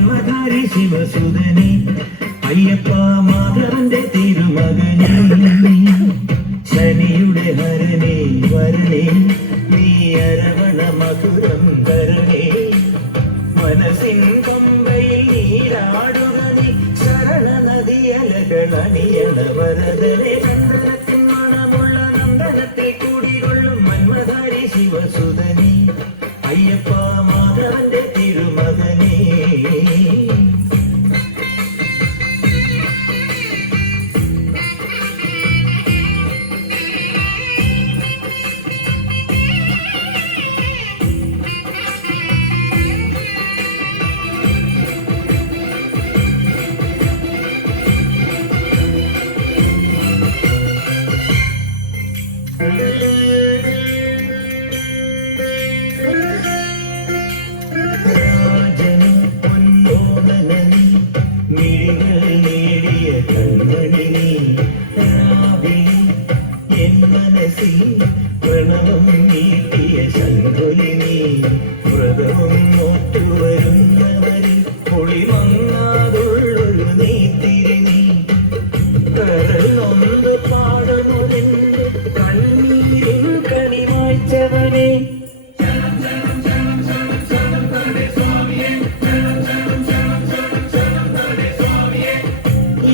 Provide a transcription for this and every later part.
മന്മധാരി ശിവസുതനെ അയ്യപ്പ മാധവന്റെ തിരുമകനെ ശനിയുടെ ഹരനെ വരണേ നീ അരവണ മധുരം തരണേ മനസ്സിൻ പമ്പയിൽ നീരാടുക നീ ശരണ നദിയലകൾ അണിയണ വരദനെ ചന്ദ്രത്തിൻ മണമുള്ള നന്ദനത്തിൽ കൂടികൊള്ളും മന്മധാരി ശിവസുതനെ അയ്യപ്പ മാധവന്റെ തിരുമകനെ പ്രണവം നീട്ടിയ ശങ്കുലിനി വ്രതവും നോറ്റുവരുന്നവരിൽ പൊളിമങ്ങാതുള്ളൊരു നീത്തിരിനി കരളൊന്ന് പാടമുതിന്റെ കണ്ണീരിൻ കണിമായ്ച്ചവനെ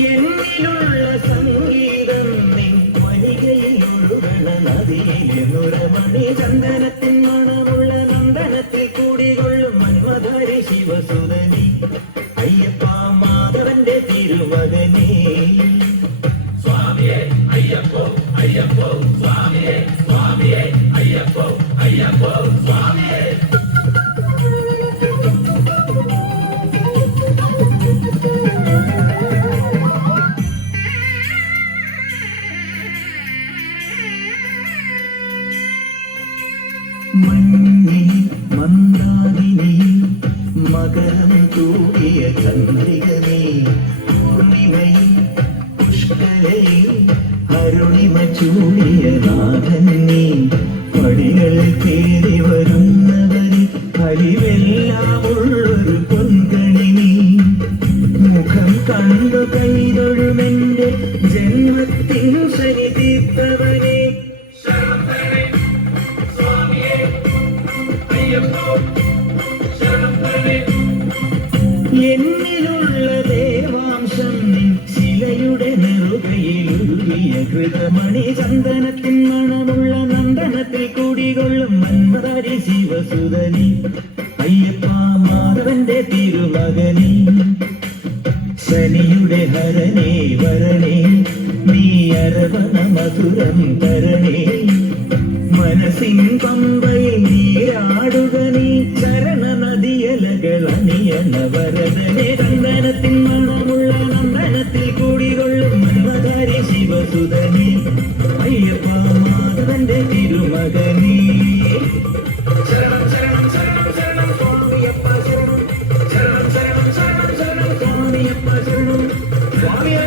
എന്നിലുള്ള സംഗീതം നദിയിലുറമണി ചന്ദനത്തിൻ മണമുള്ള നന്ദനത്തിൽ കൂടികൊള്ളും മന്മധാരി ശിവസുതനി അയ്യപ്പ മാധവന്റെ തിരുമകനെ സ്വാമിയേ അയ്യപ്പോ അയ്യപ്പോ സ്വാമിയേ സ്വാമിയേ അയ്യപ്പോ അയ്യപ്പോ സ്വാമിയേ മഞ്ഞിൽ മന്ദാകിനി മകരം തൂകിയ ചന്ദ്രികനേ പൂർണിമയിൽ പുഷ്കലയിൽ അരുണിമ ചൂടിയ നാഥനേ പടികൾ കയറി വരുന്നവരിൽ അലിവെല്ലാമുള്ളൊരു പൊൻകണിനി മുഖം കണ്ടു കൈതൊഴുമെന്റെ ജന്മത്തിൻ ശനി തീർത്തവനെ എന്നിലുള്ള ദേവാംശം നിൻ ശിലയുടെ നെറുകയിലുരുകിയ കൃതമണി ചന്ദനത്തിൻ മണമുള്ള നന്ദനത്തിൽ കൂടികൊള്ളും മന്മധാരി ശിവസുതനി അയ്യപ്പ മാധവന്റെ തിരുമകനെ ശനിയുടെ ഹരനെ വരണേ നീ അരവണ മധുരം തരണേ മനസ്സിൻ പമ്പയിൽ നീരാടുക നീ ചരണ നദിയലകൾ അണിയണ വരദനെ ചന്ദനത്തിൻ മണമുള്ള നന്ദനത്തിൽ കൂടികൊള്ളും മന്മധാരി ശിവസുതനെ അയ്യപ്പ മാധവന്റെ തിരുമകനെ ശരണം ശരണം ശരണം ശരണം സ്വാമിയപ്പ ശരണം ശരണം ശരണം ശരണം ശരണം സ്വാമിയപ്പ ശരണം സ്വാമിയേ